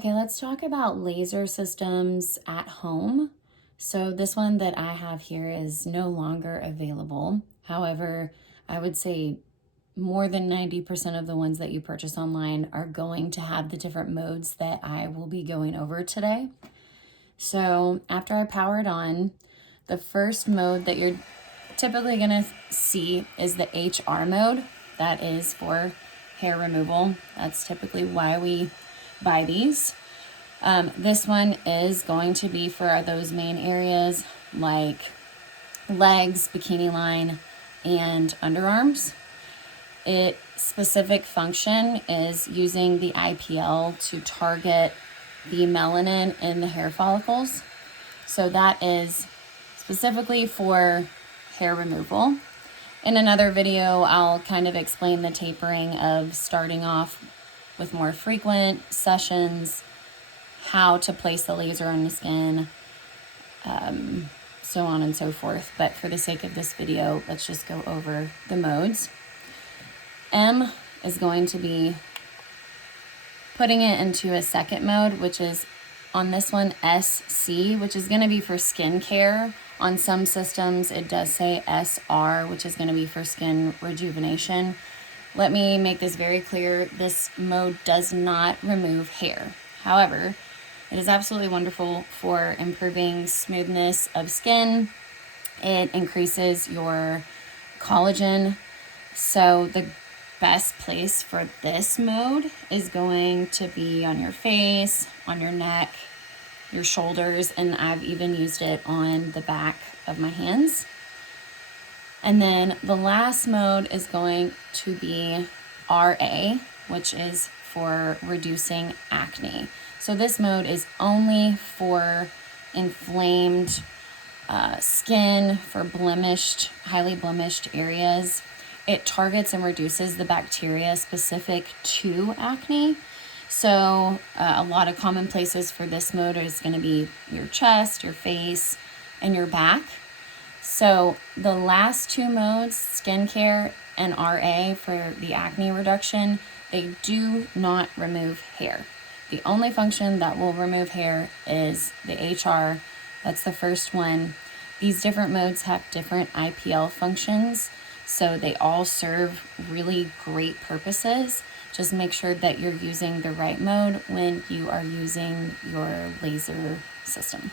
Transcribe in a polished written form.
Okay, let's talk about laser systems at home. So this one that I have here is no longer available. However, I would say more than 90% of the ones that you purchase online are going to have the different modes that I will be going over today. So after I power it on, the first mode that you're typically gonna see is the HR mode. That is for hair removal. That's typically why we buy these. This one is going to be for those main areas like legs, bikini line, and underarms. Its specific function is using the IPL to target the melanin in the hair follicles. So that is specifically for hair removal. In another video, I'll kind of explain the tapering of starting off with more frequent sessions, how to place the laser on the skin, so on and so forth. But for the sake of this video, let's just go over the modes. M is going to be putting it into a second mode, which is on this one SC, which is going to be for skin care. On some systems, it does say SR, which is going to be for skin rejuvenation. Let me make this very clear. This mode does not remove hair. However, it is absolutely wonderful for improving smoothness of skin. It increases your collagen. So the best place for this mode is going to be on your face, on your neck, your shoulders, and I've even used it on the back of my hands. And then the last mode is going to be RA, which is for reducing acne. So this mode is only for inflamed skin, for blemished, highly blemished areas. It targets and reduces the bacteria specific to acne. So a lot of common places for this mode is going to be your chest, your face, and your back. So the last two modes, skincare and RA for the acne reduction, they do not remove hair. The only function that will remove hair is the HR. That's the first one. These different modes have different IPL functions, so they all serve really great purposes. Just make sure that you're using the right mode when you are using your laser system.